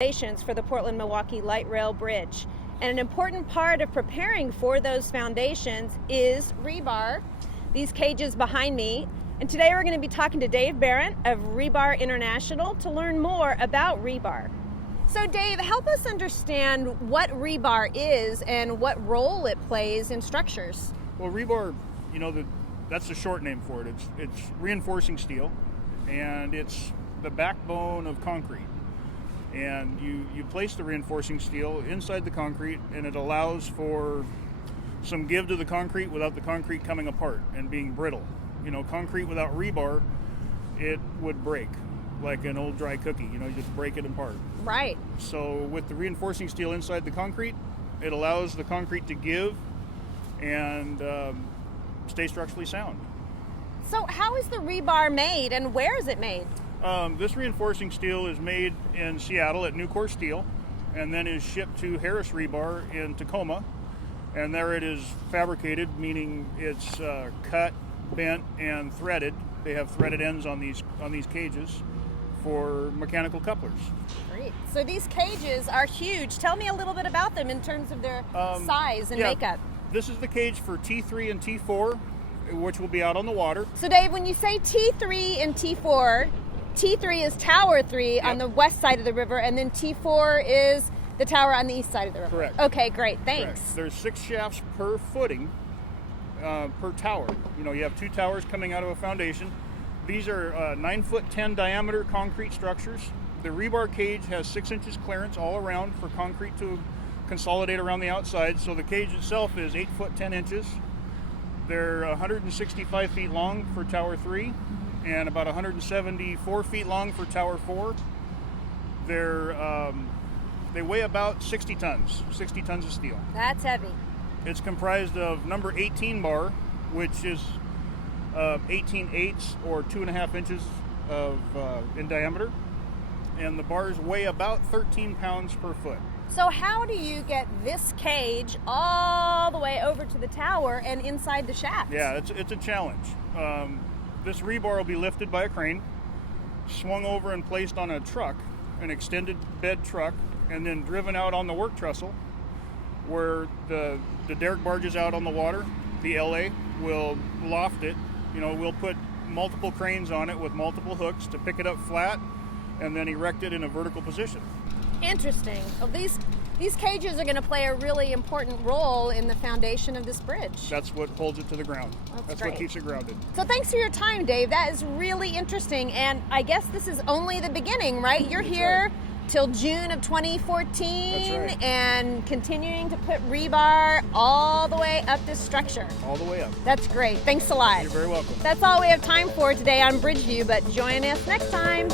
foundations for the Portland-Milwaukee Light Rail Bridge. And an important part of preparing for those foundations is rebar, these cages behind me. And today we're going to be talking to Dave Barrett of Rebar International to learn more about rebar. So Dave, help us understand what rebar is and what role it plays in structures. Well, rebar, that's the short name for it. It's reinforcing steel, and it's the backbone of concrete. And you place the reinforcing steel inside the concrete, and it allows for some give to the concrete without the concrete coming apart and being brittle. Concrete without rebar, it would break like an old dry cookie. You just break it apart. Right. So with the reinforcing steel inside the concrete, it allows the concrete to give and stay structurally sound. So how is the rebar made, and where is it made? This reinforcing steel is made in Seattle at Nucor Steel, and then is shipped to Harris Rebar in Tacoma, and there it is fabricated, meaning it's cut, bent, and threaded. They have threaded ends on these cages for mechanical couplers. Great. So these cages are huge. Tell me a little bit about them in terms of their size and makeup. This is the cage for T3 and T4, which will be out on the water. So Dave, when you say T3 and T4, T3 is Tower 3 on the west side of the river, and then T4 is the tower on the east side of the river. Correct. Okay, great. Thanks. Correct. There's 6 shafts per footing, per tower. You have 2 towers coming out of a foundation. These are 9'10" diameter concrete structures. The rebar cage has 6 inches clearance all around for concrete to consolidate around the outside. So the cage itself is 8'10". They're 165 feet long for Tower 3 and about 174 feet long for Tower 4. They weigh about 60 tons of steel. That's heavy. It's comprised of number 18 bar, which is 18/8 or 2.5 inches in diameter, and the bars weigh about 13 pounds per foot. So how do you get this cage all the way over to the tower and inside the shaft? Yeah, it's a challenge. This rebar will be lifted by a crane, swung over and placed on a truck, an extended bed truck, and then driven out on the work trestle, where the derrick barges out on the water. The LA will loft it. We'll put multiple cranes on it with multiple hooks to pick it up flat and then erect it in a vertical position. Interesting. Well, these cages are going to play a really important role in the foundation of this bridge. That's what holds it to the ground. That's great. What keeps it grounded. So thanks for your time, Dave. That is really interesting, and I guess this is only the beginning, right? You're here till June of 2014. That's right. And continuing to put rebar all the way up this structure. All the way up. That's great. Thanks a lot. You're very welcome. That's all we have time for today on BridgeView, but join us next time.